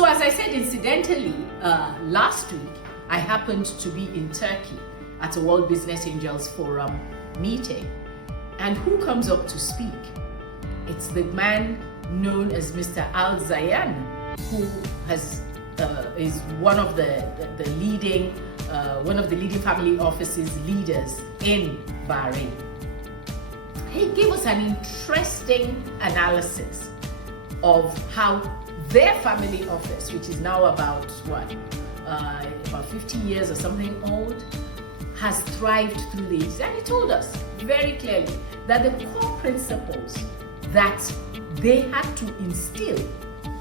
So as I said, incidentally, last week, I happened to be in Turkey at a World Business Angels Forum meeting. And who comes up to speak? It's the man known as Mr. Al Zayan, who is one of the leading family offices leaders in Bahrain. He gave us an interesting analysis of how their family office, which is now about 50 years or something old, has thrived through the ages. And he told us very clearly that the core principles that they had to instill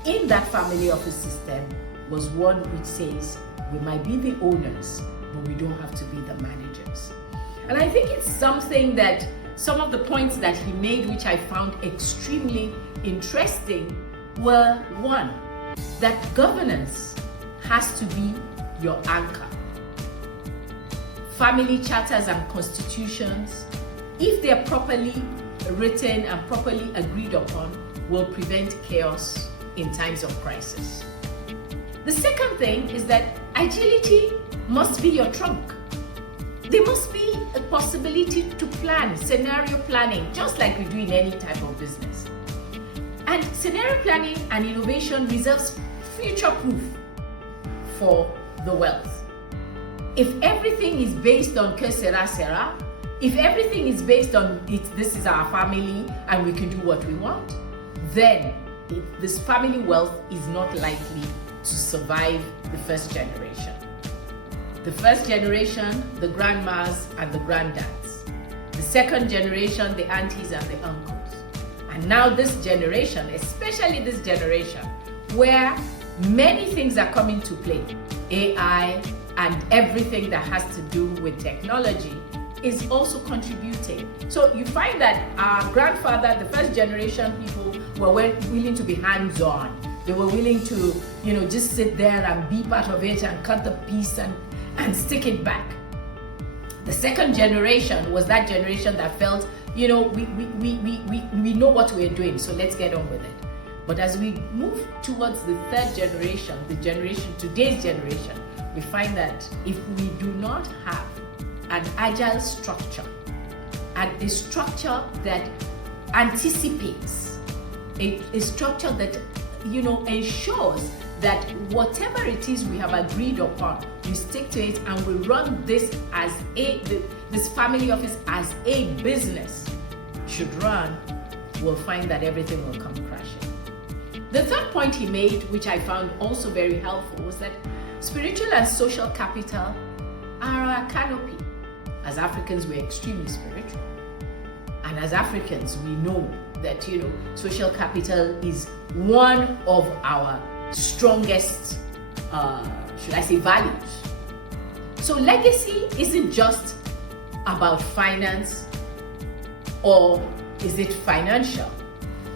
in that family office system was one which says we might be the owners, but we don't have to be the managers. And I think it's something that some of the points that he made, which I found extremely interesting, were one, that governance has to be your anchor. Family charters and constitutions, if they're properly written and properly agreed upon, will prevent chaos in times of crisis. The second thing is that agility must be your trunk. There must be a possibility to plan, scenario planning, just like we do in any type of business. And scenario planning and innovation reserves future proof for the wealth. If everything is based on que sera sera, if everything is based on this is our family and we can do what we want, then this family wealth is not likely to survive the first generation. The first generation, the grandmas and the granddads. The second generation, the aunties and the uncles. And now this generation, especially this generation, where many things are coming to play, AI and everything that has to do with technology is also contributing. So you find that our grandfather, the first generation people, were willing to be hands-on. They were willing to, just sit there and be part of it and cut the piece and stick it back. The second generation was that generation that felt, we know what we're doing, so let's get on with it. But as we move towards the third generation, today's generation, we find that if we do not have an agile structure and a structure that anticipates, a structure that ensures that whatever it is we have agreed upon, we stick to it and we run this as this family office as a business should run, we'll find that everything will come crashing. The third point he made, which I found also very helpful, was that spiritual and social capital are our canopy. As Africans, we're extremely spiritual. And as Africans, we know that, social capital is one of our strongest, values. So legacy isn't just about finance, or is it financial?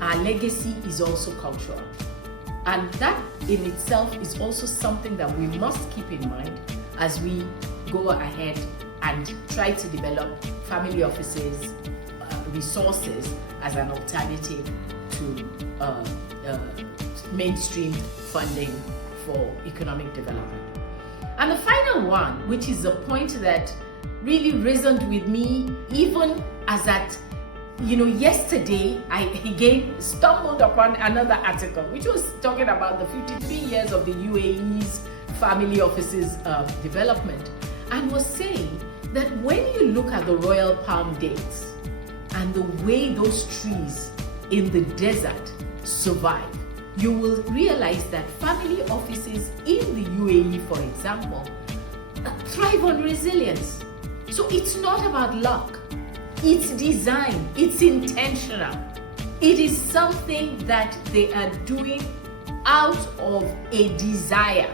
Our legacy is also cultural. And that in itself is also something that we must keep in mind as we go ahead and try to develop family offices, resources as an alternative to mainstream funding for economic development. And the final one, which is a point that really resoned with me, even as at yesterday, I again stumbled upon another article which was talking about the 53 years of the UAE's family offices development, and was saying that when you look at the royal palm dates and the way those trees in the desert survive, you will realize that family offices in the UAE, for example, thrive on resilience. So it's not about luck. It's design, it's intentional. It is something that they are doing out of a desire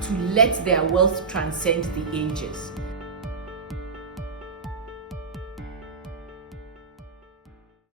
to let their wealth transcend the ages.